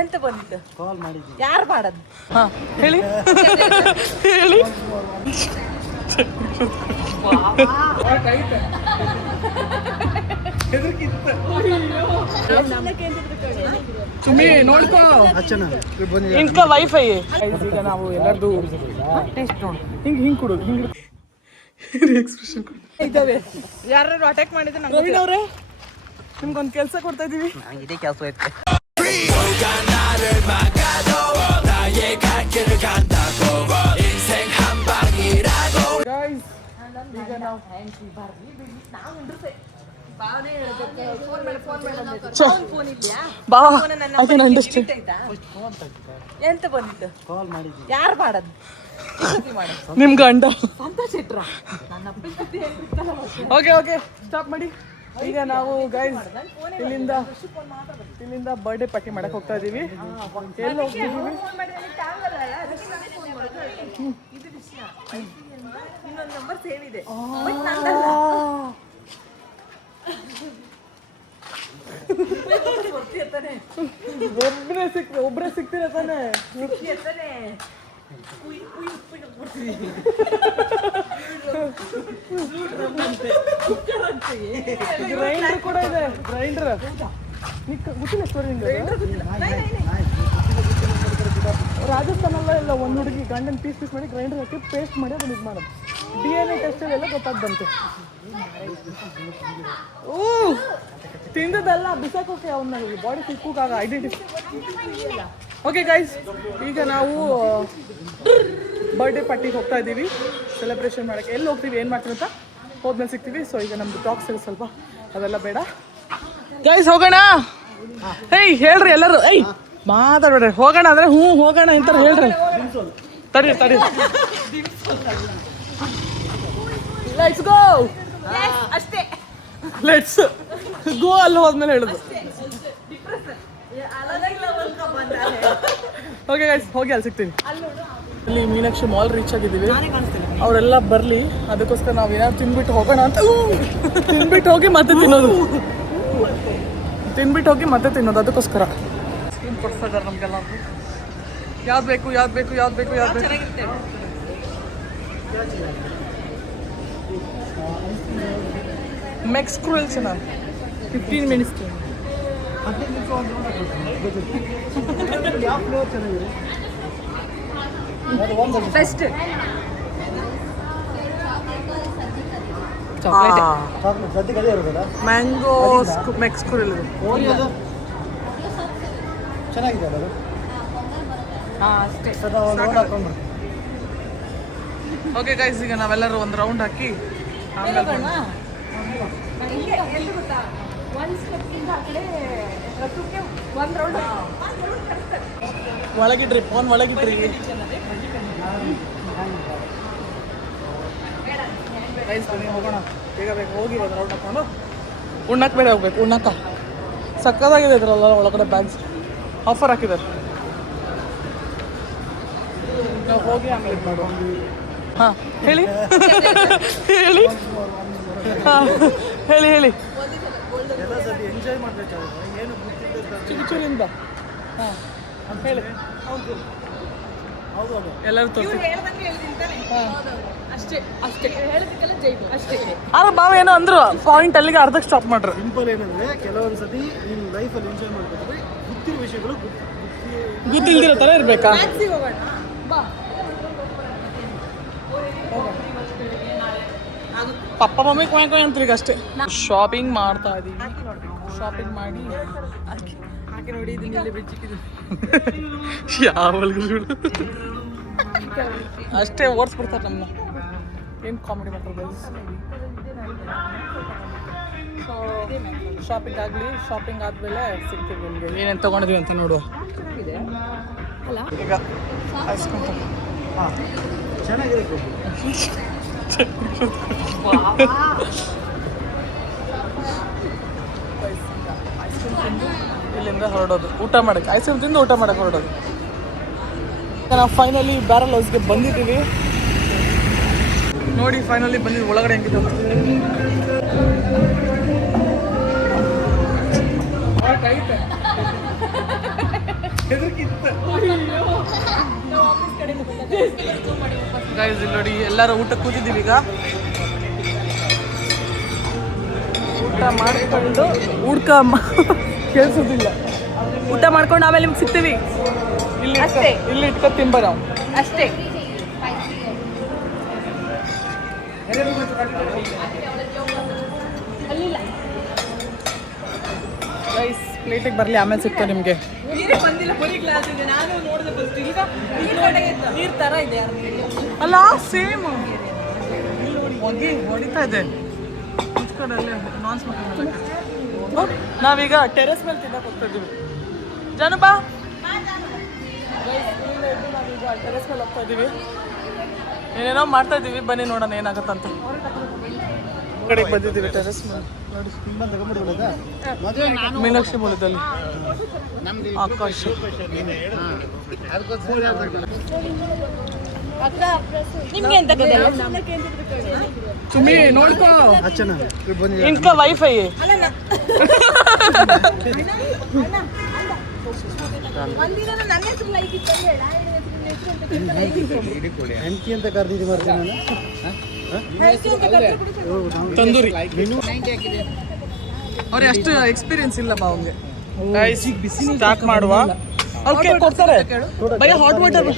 ಎಂತ ಬಂದಿತ್ತು? ಕಾಲ್ ಮಾಡಿದ್ದೀನಿ. ಯಾರು ಮಾಡೋದು? ಹಾ ಹೇಳಿ ಹೇಳಿ. ಸುಮ್ಮಿ ನೋಡ್ಕೋ ಇಂಕ ವೈಫೈ ಈಗ ನಾವು ಎಲ್ಲರದು ಟೆಸ್ಟ್ ನೋಡು. ಹಿಂಗೆ ಕೊಡು, ಹಿಂಗೆ ಎಕ್ಸ್ಪ್ರೆಷನ್ ಇದ್ದಾವೆ. ಯಾರು ಅಟ್ಯಾಕ್ ಮಾಡಿದ್ರೆ ನಂಗೆ ರವೀಣ್ ಅವರೇ ನಿಮ್ಗೊಂದು ಕೆಲಸ ಕೊಡ್ತಾ ಇದೀವಿ. ಇದೇ ಕೆಲಸ ಐತೆ. ಈಗ ನಾವು ಎಂತ ಬಂದಿತ್ತು? ಕಾಲ್ ಮಾಡಿದ್ದೀನಿ. ಯಾರು ಮಾಡೋದು? ನಿಮ್ ಗಂಡ. ಓಕೆ ಓಕೆ ಸ್ಟಾಪ್ ಮಾಡಿ. ಈಗ ನಾವು ಗೈಸ್ ಇಲ್ಲಿಂದ ಬರ್ಡೇ ಪಾರ್ಟಿ ಮಾಡಕ್ ಹೋಗ್ತಾ ಇದೀವಿ. ಎಲ್ಲಿ ಹೋಗ್ತಿದೀವಿ? ಇನ್ನೊಂದು ನಂಬರ್ ಸೇವ್ ಇದೆ. ಒಬ್ಬರೇ ಸಿಗ್ತೀರ ತಾನೆ? ಗ್ರೈಂಡರ್ ಕೂಡ ಇದೆ. ಗ್ರೈಂಡರ್ ಗೊತ್ತಿಲ್ಲ ಸ್ಟೋರಿ. ರಾಜಸ್ಥಾನಲ್ಲ ಎಲ್ಲ ಒಂದು ಹುಡುಗಿ ಗಂಡನ ಪೀಸ್ ಮಾಡಿ ಗ್ರೈಂಡರ್ ಹಾಕಿ ಪೇಸ್ಟ್ ಮಾಡಿ ಅದನ್ನ ಇದು ಮಾಡೋದು. DNA ಟೆಸ್ಟ್ ಎಲ್ಲ ಗೊತ್ತಾಗ್ಬಂತೆ. ತಿಂದದಲ್ಲ ಬಿಸಾಕೋಕೆ ಅವನ್ನ ಬಾಡಿ ಸಿಕ್ಕಾಗ ಐಡೆಂಟಿಫೈ. ಓಕೆ ಗೈಸ್, ಈಗ ನಾವು ಬರ್ಡೇ ಪಾರ್ಟಿಗೆ ಹೋಗ್ತಾ ಇದ್ದೀವಿ ಸೆಲೆಬ್ರೇಷನ್ ಮಾಡೋಕ್ಕೆ. ಎಲ್ಲಿ ಹೋಗ್ತೀವಿ, ಏನು ಮಾಡ್ತೀವಿ ಅಂತ ಹೋದ್ಮೇಲೆ ಸಿಗ್ತೀವಿ. ಸೊ ಈಗ ನಮ್ದು ಟಾಕ್ಸ್ ಇದೆ ಸ್ವಲ್ಪ, ಅದೆಲ್ಲ ಬೇಡ. ಗೈಸ್ ಹೋಗೋಣ. ಹೇಯ್ ಹೇಳ್ರಿ ಎಲ್ಲರೂ, ಏಯ್ ಮಾತಾಡ್ಬೇಡ್ರಿ. ಹೋಗೋಣ ಅಂದರೆ ಹ್ಞೂ ಹೋಗೋಣ ಅಂತ ಹೇಳ್ರಿ. ತಡಿ ಲೆಟ್ಸ್ ಗೋ. ಅಷ್ಟೇ ಲೆಟ್ಸ್ ಗೋ. ಅಲ್ಲಿ ಹೋದ್ಮೇಲೆ ಹೇಳುದು. ಓಕೆ ಗೈಸ್, ಹೋಗಿ ಅಲ್ಲಿ ಸಿಗ್ತೀವಿ. ಅಲ್ಲಿ ಮೀನಾಕ್ಷಿ ಮಾಲ್ ರೀಚ್ ಆಗಿದ್ದೀವಿ. ಅವರೆಲ್ಲ ಬರಲಿ, ಅದಕ್ಕೋಸ್ಕರ ನಾವು ಏನಾದ್ರು ತಿನ್ಬಿಟ್ಟು ಹೋಗೋಣ ಅಂತ. ತಿನ್ಬಿಟ್ಟು ಹೋಗಿ ಮತ್ತೆ ತಿನ್ನೋದು ಅದಕ್ಕೋಸ್ಕರ. ಸ್ಕೀಮ್ ಕೊಡ್ತಾ ಇದ್ದಾರೆ ನಮಗೆಲ್ಲ. ಯಾವ್ದು ಬೇಕು. ಮೆಕ್ಸ್ಕ್ರೂಲ್ ಚೆನ್ನಾಗಿ 15 ಮಿನಿಟ್ಸ್. ಬೆಸ್ಟ್ ಮ್ಯಾಂಗೋ ಮೆಕ್ಸ್ಕ್ರೂಲ್ ಚೆನ್ನಾಗಿದೆ. ಓಕೆ ಗೈಸ್, ಈಗ ನಾವೆಲ್ಲರೂ ಒಂದು ರೌಂಡ್ ಹಾಕಿ ಒಳಗಿಡ್ರಿ, ಫೋನ್ ಒಳಗಿಡ್ರಿ. ಹೋಗೋಣ, ಬೇಗ ಹೋಗಿ ಒಂದು ರೌಂಡ್ ಹಾಕೊಂಡು ಉಣ್ಣಕ್ಕೆ ಬೇರೆ ಹೋಗ್ಬೇಕು. ಉಣ್ಣಕ್ಕ ಸಕ್ಕದಾಗಿದೆ ಇದ್ರಲ್ಲ ಒಳಗಡೆ ಬ್ಯಾಗ್ಸ್ ಆಫರ್ ಹಾಕಿದ್ದಾರೆ. ನಾವು ಹೋಗಿ ಆಮೇಲೆ ಇದು ಮಾಡುವ. ಹಾಂ ಹೇಳಿ ಚಿಂಚೂರಿಂದ. ಹಾಂ ಹೇಳಿ. ಎಲ್ಲರೂ ಬಾವ ಏನೋ ಅಂದ್ರು ಪಾಯಿಂಟ್ ಅಲ್ಲಿಗೆ ಅರ್ಧಕ್ಕೆ ಸ್ಟಾಪ್ ಮಾಡ್ರು. ಸಿಂಪಲ್ ಏನಂದ್ರೆ ಕೆಲವೊಂದು ಸತಿ ನಿಮ್ಮ ಲೈಫಲ್ಲಿ ಎಂಜಾಯ್ ಮಾಡ್ಬೇಕಾದ್ರೆ ಗೊತ್ತಿರೋ ವಿಷಯಗಳು ಗೊತ್ತಿಲ್ದಿರೋ ಥರ ಇರಬೇಕಾ? ಪಪ್ಪ ಮಮ್ಮಿ ಕೊಯ್ ಅಂತ ಈಗ ಅಷ್ಟೇ. ಶಾಪಿಂಗ್ ಮಾಡ್ತಾ ಇದೀವಿ. ಶಾಪಿಂಗ್ ಮಾಡಿ ಹಾಕಿ ನೋಡಿ. ಯಾವ ಅಷ್ಟೇ ಓಡಿಸ್ಬಿಡ್ತಾರೆ ನಮ್ಮನ್ನ. ಏನು ಕಾಮಿಡಿ ಮಾಡ್ತಾರೆ. ಸೊ ಶಾಪಿಂಗ್ ಆಗಲಿ, ಶಾಪಿಂಗ್ ಆದಮೇಲೆ ಸಿಗ್ತೀವಿ ನಿಮಗೆ ಏನೇನು ತೊಗೊಂಡಿದ್ವಿ ಅಂತ ನೋಡುವ. ಈಗ ಚೆನ್ನಾಗಿರುತ್ತೆ. ಇಲ್ಲಿಂದ ಹೊರಡೋದು ಊಟ ಮಾಡಕ್ಕೆ. ಐಸ್ ಕ್ರೀಮ್ ತಿಂದು ಊಟ ಮಾಡಕ್ಕೆ ಹೊರಡೋದು. ನಾವು ಫೈನಲಿ ಬ್ಯಾರಲ್ ಹೌಸ್ಗೆ ಬಂದಿದ್ದೀವಿ. ನೋಡಿ ಫೈನಲಿ ಬಂದಿದ್ದು. ಒಳಗಡೆ ಹೆಂಗಿದೆ ಐತೆ. ಗೈಸ್ ಇಲ್ಲಿ ನೋಡಿ ಎಲ್ಲರೂ ಊಟಕ್ಕೆ ಕೂತಿದ್ದೀವಿ ಈಗ. ಊಟ ಮಾಡಿಕೊಂಡು ಕೇಳಿಸೋದಿಲ್ಲ. ಊಟ ಮಾಡ್ಕೊಂಡು ಆಮೇಲೆ ನಿಮ್ಗೆ ಸಿಗ್ತೀವಿ. ಇಲ್ಲಿ ಇಟ್ಕೊ ತಿಂಬ ನಾವು ಅಷ್ಟೇ. ಗೈಸ್ ಪ್ಲೇಟಿಗೆ ಬರಲಿ, ಆಮೇಲೆ ಸಿಗ್ತದೆ ನಿಮಗೆ. ಅಲ್ಲ ಸೇಮ್ ಹೊಡಿತಾ ಇದೆ. ನಾವೀಗ ಟೆರೆಸ್ ಮೇಲೆ ತಿನ್ನಕ್ಕೆ ಹೋಗ್ತಾ ಇದ್ದೀವಿ. ಜನಬಾ ನಾವೀಗ ಟೆರೆಸ್ ಮೇಲೆ ಹೋಗ್ತಾ ಇದ್ದೀವಿ. ಏನೇನೋ ಮಾಡ್ತಾ ಇದ್ದೀವಿ, ಬನ್ನಿ ನೋಡೋಣ ಏನಾಗತ್ತಂತ. ಕಡೆಗೆ ಬಂದಿದ್ದೀವಿ ಟೆರೆಸ್ ಮೇಲೆ. ನೋಡಿ ಮೀನಾಕ್ಷಿ ಮೂಲದಲ್ಲಿ ಆಕಾಶ. ನಿಮ್ಗೆ ಎಂತ ಸುಮ್ಮಿ ನೋಡ್ಕೋ, ಇನ್ಕ ವೈಫೈ ಹೆಂಡತಿ ಅಂತ ಕರೆದಿದ್ದು ಮಾಡ್ತೀನಿ ತಂದೂರಿ. ಅವ್ರಿಗೆ ಅಷ್ಟು ಎಕ್ಸ್ಪೀರಿಯನ್ಸ್ ಇಲ್ಲ ಬಾ ಅವ್ಗೆ. ಸ್ಟಾರ್ಟ್ ಮಾಡುವ. ಓಕೆ ಕೊಡ್ತಾರೆ ಭಯ ಹಾಟ್ ವಾಟರ್.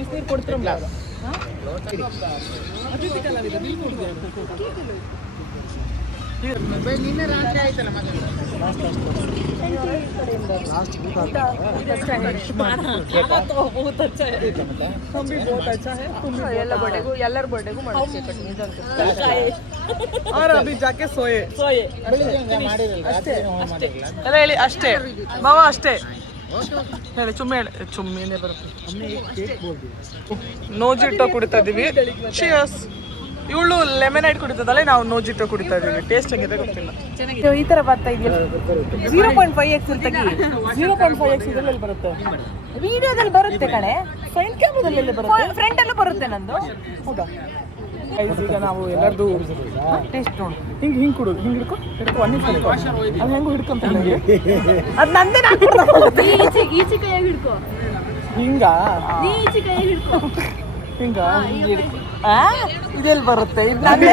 ಬಿಸಿನೀರು ಕೊಡ್ತಿರಲ್ಲ. ನಿನ್ನೆ ರಾತ್ರಿ ಆಯ್ತಲ್ಲ ಎಲ್ಲರ ಬರ್ಡೇಗೂ ಅಭಿ ಜಾಕೆ ಸೋಯೆ ಎಲ್ಲ ಹೇಳಿ ಅಷ್ಟೇ ಮಾವ ಅಷ್ಟೇ ಹೇಳಿ. ಚುಮ್ಮಿನೇ ಬರುತ್ತೆ. ನೋಜಿಟ್ಟೋ ಕುಡಿತಾ ಇದೀವಿ. ಚಿಯರ್ಸ್. ಇವಳು ಲೆಮನ್ ಕುಡಿತದಲ್ಲ, ನಾವು ನೋಜಿಟ್ಟೋ ಕುಡಿತಾ ಇದೀವಿ. ಟೇಸ್ಟ್ ಹೆಂಗಿದೆ ಗೊತ್ತಿಲ್ಲ. ಈ ತರ ಬರ್ತಾ ಇದೆಯಲ್ಲ 0.5x ತೆಗಿ. 0.5x ಇದರಲ್ಲಿ ಬರುತ್ತೆ, ವಿಡಿಯೋದಲ್ಲಿ ಬರುತ್ತೆ ಕಣೆ. ಫ್ರಂಟ್ ಕ್ಯಾಮ್ರಾದಲ್ಲಿ ಬರುತ್ತೆ, ಫ್ರಂಟ್ ಅಲ್ಲೂ ಬರುತ್ತೆ ನಂದು. ಹೌದಾ? ಈಗ ನಾವು ಎಲ್ಲರದು ಟೇಸ್ಟ್ ನೋಡು. ಹಿಂಗೆ ಕುಡು, ಹಿಂಗೆ ಹಿಡ್ಕೊ ಅದು ಹೆಂಗು ಹಿಡ್ಕೊಂತ ಅದು ನಂದೇ. ಈಚೆ ಕೈಯಾಗಿ ಹಿಡ್ಕೊ. ಹಿಂಗ ಹಿಡ್ಕೊ. ಹಿಂಗ ಇದೆಲ್ಲಿ ಬರುತ್ತೆ? ಇದು ನಂದೇ.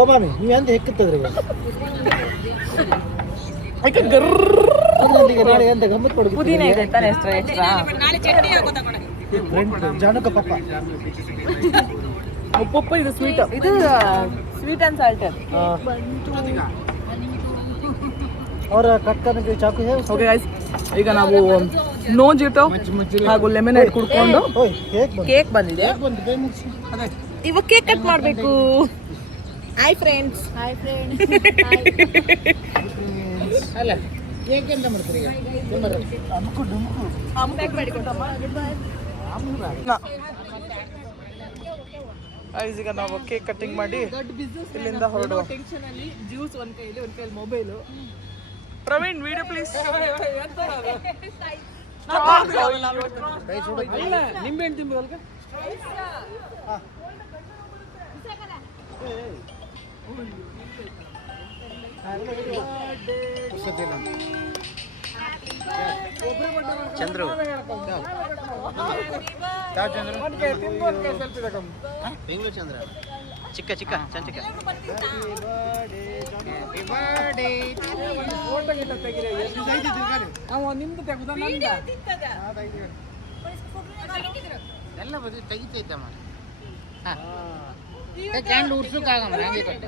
ಓಬಾಮಿ ನೀವು ಎಂತ ಹೆಕ್ಕತ್ತದ್ರಿ ಯಾಕೆ ನಾಳೆ ಎಂತ ಗಮ್ಮತ್ ಕೊಡುದು. ಪುದೀನ ಇದೆ ತಾನೆ ಎಕ್ಸ್ಟ್ರಾ. ಜಾನಕ ಪಪ್ಪ ಉಪ್ಪು. ಇದು ಸ್ವೀಟ್, ಇದು ಸ್ವೀಟ್ ಅಂಡ್ ಸಾಲ್ಟೆಡ್. ಅವರ ಕಕ್ಕನಿಗೆ ಚಾಕು. ಓಕೆ ಗೈಸ್, ಈಗ ನಾವು ನೋಜಿಟೋ ಹಾಗೂ ಲೆಮನೇಡ್ ಕುಡ್ಕೊಂಡು ಕೇಕ್ ಬಂದಿದೆ. ಇವಾಗ ಕೇಕ್ ಕಟ್ ಮಾಡಬೇಕು. Hi friends. ಅಲ್ಲ ಕೇಕ್ ಎಂತ ಮಾಡ್ತೀರಿ ಈಗ ನಾವು ಕೇಕ್ ಕಟ್ಟಿಂಗ್ ಮಾಡಿ ಇಲ್ಲಿಂದ ಹೊರಡುವ. ಜ್ಯೂಸ್ ಒಂದ್ ಕೈಯಲ್ಲಿ ಮೊಬೈಲು. Praveen video please. ನಿಂಬೆ ಹಣ್ಣು ತಿಂಬ ಚಂದ್ರು ಬೆಂಗಳೂರು ಚಂದ್ರ ಚಿಕ್ಕ ಚಿಕ್ಕ ಚಂಚಿಕ. ನಿಮ್ದು ತೆಗುದ ಎಲ್ಲ ಬದಿ ತೆಗಿತೈತಮ್ಮ. ಕ್ಯಾಂಡ್ ಉರ್ಸಕ್ಕಾಗಮ್ಮ. ಹಂಗೆ ಕಟ್ಟು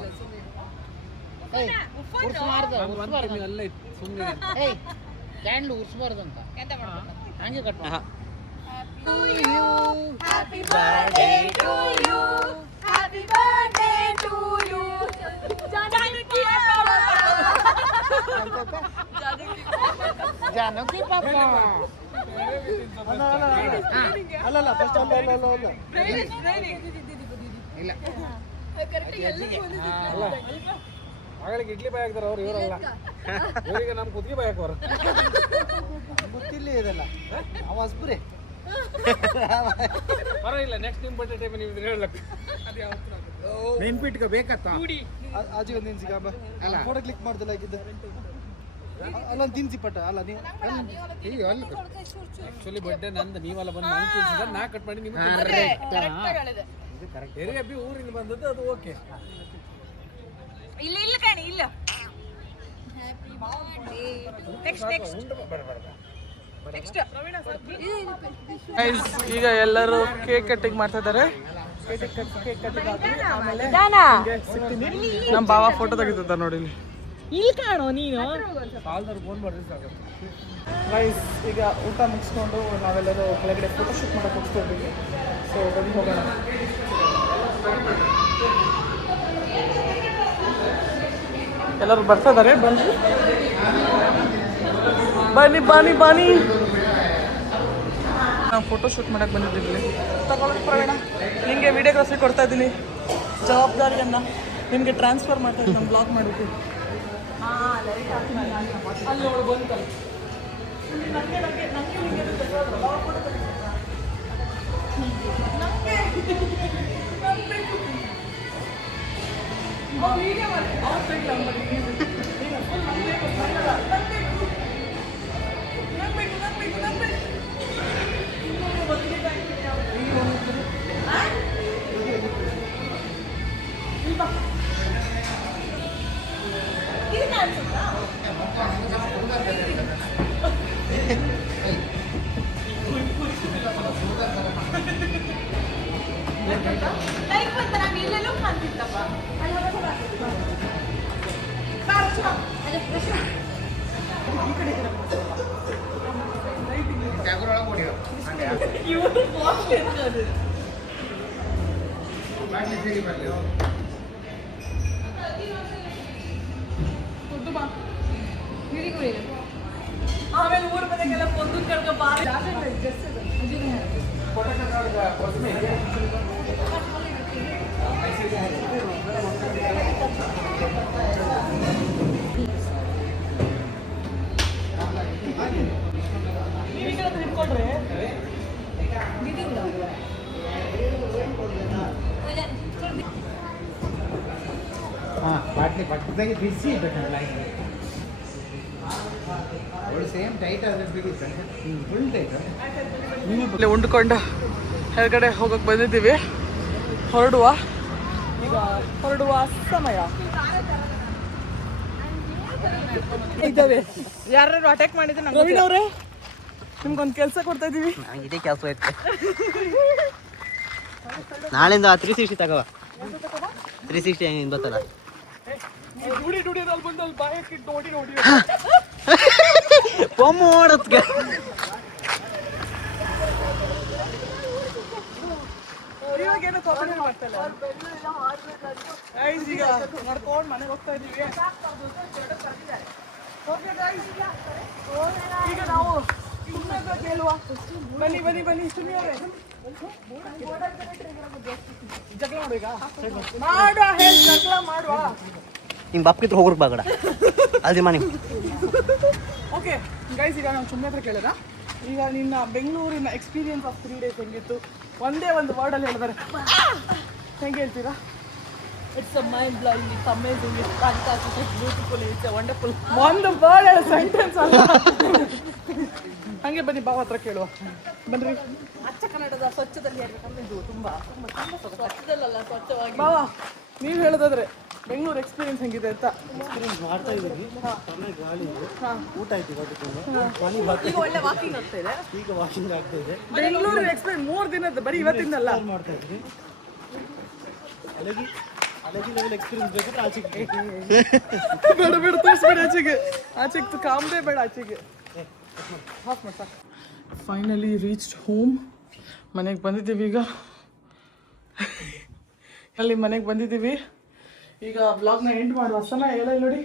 ಎಲ್ಲ ಇತ್ತು ಸುಮ್ಮನೆ. ಕ್ಯಾಂಡ್ಲು ಉರ್ಸ್ಬಾರ್ದು ಅಂತ ಹಂಗೆ ಕಟ್ ಮಾಡಿ. ಜಾನಕಿ ಪಾಪ ಅಲ್ಲ ಫಸ್ಟ್ ಅಲ್ಲ ಇಲ್ಲ ಮಗಳಿಗೆ ಇಡ್ಲಿ ಬಾಯ್ ಹಾಕ್ತಾರ ಅವ್ರು, ಇವರಲ್ಲ. ಇವರಿಗೆ ನಮ್ ಕುದ್ಗಿ ಬಾಯ್ ಹಾಕೋರು. ಗೊತ್ತಿಲ್ಲ ಇದೆಲ್ಲ ಅವ ಹಸ್ಬ್ರಿ. ಪರವಾಗಿಲ್ಲ, ನೆಕ್ಸ್ಟ್ ನಿಮ್ಮ ಬರ್ತಡೇ ಟೈಮ್ ನೀವು ಹೇಳಕ್ ಅದು ಯಾವ ನೆನ್ಪಿಟ್ಕೋ ಬೇಕತ್ತ ಆಚೆ ಒಂದು ತಿನ್ಸಿ ಕಾಂಬ ಫೋಟೋ ಕ್ಲಿಕ್ ಮಾಡ್ದಲ್ಲ ಆಗಿದ್ದ ಅಲ್ಲೊಂದು ತಿನ್ಸಿ ಪಟ್ಟ ಅಲ್ಲ ನೀವು ಆಕ್ಚುಲಿ ಬರ್ಡೇ ನಂದು ನೀವೆಲ್ಲ ಬಂದು ನಾನು ತಿನ್ಸಿದ ನಾ ಕಟ್ ಮಾಡಿ ನಿಮ್ಗೆ ಅಬ್ಬಿ ಊರಿಂದ ಬಂದದ್ದು ಅದು ಓಕೆ ಇಲ್ಲ ಇಲ್ಲ ಕಾಣಿ ಇಲ್ಲ ಈಗ ಎಲ್ಲರೂ ಕೇಕ್ ಕಟ್ಟಿಂಗ್ ಮಾಡ್ತಾ ಇದ್ದಾರೆ. ಕೇಕ್ ಕಟ್ಟಿಂಗ್ ಆದ್ಮೇಲೆ ಆಮೇಲೆ ನಮ್ಮ ಬಾವ ಫೋಟೋ ತೆಗಿತಿದ್ದ ನೋಡಿ ಇಲ್ಲಿ ಕಾಣೋ ನೀನು. ಗೈಸ್ ಈಗ ಊಟ ಮುಗಿಸ್ಕೊಂಡು ನಾವೆಲ್ಲರೂ ಕೆಳಗಡೆ ಫೋಟೋ ಶೂಟ್ ಮಾಡಕ್ಕೆ ಹೋಗ್ತಿದ್ವಿ. ಸೊ ಬನ್ನಿ ಹೋಗೋಣ. ಎಲ್ಲರೂ ಬರ್ತಾ ಇದ್ದಾರೆ. ಬನ್ನಿ ಬನ್ನಿ ಬನ್ನಿ ಬನ್ನಿ. ನಾವು ಫೋಟೋ ಶೂಟ್ ಮಾಡಕ್ಕೆ ಬಂದಿದ್ದೀವಿ. ತಗೊಳ್ಳೋದು ಪ್ರವೀಣ, ನಿಮಗೆ ವಿಡಿಯೋಗ್ರಫಿ ಕೊಡ್ತಾ ಇದ್ದೀನಿ. ಜವಾಬ್ದಾರಿಯನ್ನು ನಿಮಗೆ ಟ್ರಾನ್ಸ್ಫರ್ ಮಾಡ್ತಾ ಇದ್ದೀನಿ. ನಮ್ಮ ಬ್ಲಾಗ್ ಮಾಡೋಕ್ಕೆ ಅಲ್ಲಿ ಅವಳು ಬಂತಲ್ಲ ಆಮೇಲೆ ಊರ ಮನೆಗೆಲ್ಲ పొద్దు ಕರ್ಕ ಬಾರಿ ಹಿಡ್ಕೊಂಡ್ರೆ ಬಾಟ್ಲಿದಾಗೆ ಬಿಸಿ ಇರ್ಬೇಕಲ್ಲ ಸೇಮ್ ಟೈಟ್ ಆದರೆ ಬಿಡುತ್ತೆ ಫುಲ್ ಟೈಟ್. ಇಲ್ಲಿ ಉಂಡ್ಕೊಂಡು ಹೊರಗಡೆ ಹೋಗಕ್ಕೆ ಬಂದಿದ್ದೀವಿ. ಹೊರಡುವ ಸಮಯ ಇದ್ದಾವೆ. ಯಾರು ಅಟ್ಯಾಕ್ ಮಾಡಿದ್ರೆ ನವೀನ್ ಅವರೇ ನಿಮ್ಗೊಂದು ಕೆಲಸ ಕೊಡ್ತಾ ಇದ್ದೀವಿ. ಇದೇ ಕೆಲಸ ಐತೆ. ನಾಳೆಯಿಂದ 360 ತಗೋ. 360 ಹೆಂಗೆ ಬರ್ತಲ್ಲ. ಡುಡಿ ಅಲ್ಲಿ ಬಂದು ಅಲ್ಲಿ ಬಾಯಕ್ಕೆ ನೋಡಿ ಪೊಮ್ಮ ಓಡತ್ಗೆ ಇವಾಗೇನೋ ತೊಗೊಂಡು ಮಾಡ್ತಲ್ಲ. ಈಗ ನಡ್ಕೊಂಡು ಮನೆಗೆ ಹೋಗ್ತಾ ಇದ್ದೀವಿ. ಈಗ ನಾವು ಕೇಳುವ ಬನ್ನಿ ಬನ್ನಿ ಬನ್ನಿ ಸುಮ್ಮನೆ ಜಗಳ ಮಾಡುವ. ಈಗ ಮಾಡುವ ಹೇಳಿ ಜಗಳ ಮಾಡುವ. ನಿಮ್ಮ ಬಾಪ್ಕಿತ್ರ ಹೋಗ್ರಕ್ಕೆ ಬಾಗಡ ಅಲ್ದಿ ಮನೆ. ಓಕೆ ಗೈಸ್, ಈಗ ನಾವು ಸುಮ್ಮನೆ ಹತ್ರ ಕೇಳಿದ ಈಗ ನಿನ್ನ ಬೆಂಗಳೂರಿನ ಎಕ್ಸ್ಪೀರಿಯನ್ಸ್ ಆಫ್ 3 days ಹೆಂಗಿತ್ತು? ಒಂದೇ ಒಂದು ವರ್ಡಲ್ಲಿ ಹೇಳಿದಾರೆ, ಹೆಂಗೆ ಹೇಳ್ತೀರಾ? It's a mind blowing, it's amazing, it's fantastic, it's beautiful, it's a wonderful. ಒಂದು ವರ್ಡ್ ಹೇಳೋ ಸೆಂಟೆನ್ಸ್ ಅಲ್ಲ. ಹಂಗೆ ಬನ್ನಿ ಬಾವ ಹತ್ರ ಕೇಳುವ. ಬನ್ರಿ. ಅಚ್ಚ ಕನ್ನಡದ ಸ್ವಚ್ಛದಲ್ಲಿ ಹೇಳ್ಬೇಕಂದ್ರೆ ಇದು ತುಂಬ ಸ್ವಚ್ಛದಲ್ಲ, ಸ್ವಚ್ಛವಾಗಿ. ಬಾವ ನೀವು ಹೇಳೋದಾದ್ರೆ ಬೆಂಗಳೂರು ಎಕ್ಸ್ಪೀರಿಯನ್ಸ್ ಹೆಂಗಿದೆ ಅಂತ? ಎಕ್ಸ್ಪೀರಿಯನ್ಸ್ ಮಾಡ್ತಾ ಇದ್ದೀವಿ. ಚೆನ್ನಾಗಿ ಗಾಳಿ ಇದೆ, ಊಟ ಆಯ್ತು ಈಗ ಒಳ್ಳೆ ವಾಕಿಂಗ್ ಆಗ್ತಾ ಇದೆ. ಈಗ ವಾಕಿಂಗ್ ಆಗ್ತಾ ಇದೆ. ಬೆಂಗಳೂರು ಎಕ್ಸ್ಪೀರಿಯನ್ಸ್ 3 ದಿನದ, ಬರೀ ಇವತ್ತಿಂದಲ್ಲ ಮಾಡ್ತಾ ಇದ್ವಿ. ಅಲಗಿ ಲೆವೆಲ್ ಎಕ್ಸ್ಪೀರಿಯನ್ಸ್ ಬೇಕಾದ್ರೆ ಆಚೆಗೆ ಬೇಡ ಬೇಡ ತೋರಿಸ್ಬೇಡ. ಆಚೆಗೆ ಕಾಮ್ದೇ ಬೇಡ. ಆಚೆಗೆ ಹಾಫ್ ಮಾಡ್ತಾ ಫೈನಲಿ ರೀಚ್ಡ್ ಹೋಮ್. ಮನೆಗೆ ಬಂದಿದ್ದೀವಿ. ಈಗ ಅಲ್ಲಿ ಮನೆಗೆ ಬಂದಿದ್ದೀವಿ. ಈಗ ವ್ಲಾಗ್ನ ಎಂಡ್ ಮಾಡುವ ಸಮಯ. ಎಲ್ಲ ನೋಡಿ,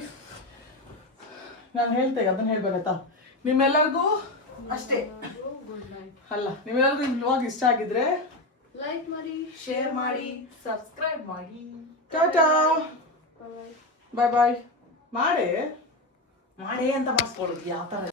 ನಾನು ಹೇಳ್ತೇನೆ ಅದನ್ನು ಹೇಳ್ಬೇಕಾಯ್ತಾ? ನಿಮ್ಮೆಲ್ಲರಿಗೂ ಅಷ್ಟೇ ಅಲ್ಲ, ನಿಮ್ಮೆಲ್ಲರಿಗೂ ಈ ವ್ಲಾಗ್ ಇಷ್ಟ ಆಗಿದ್ರೆ ಲೈಕ್ ಮಾಡಿ, ಶೇರ್ ಮಾಡಿ, ಸಬ್ಸ್ಕ್ರೈಬ್ ಮಾಡಿ. ಟಾಟಾ, ಬಾಯ್ ಬಾಯ್. ಮಾಡೇ ಅಂತ ಮಾಡಿಸ್ಕೊಳ್ಳೋದು ಯಾವ ಥರ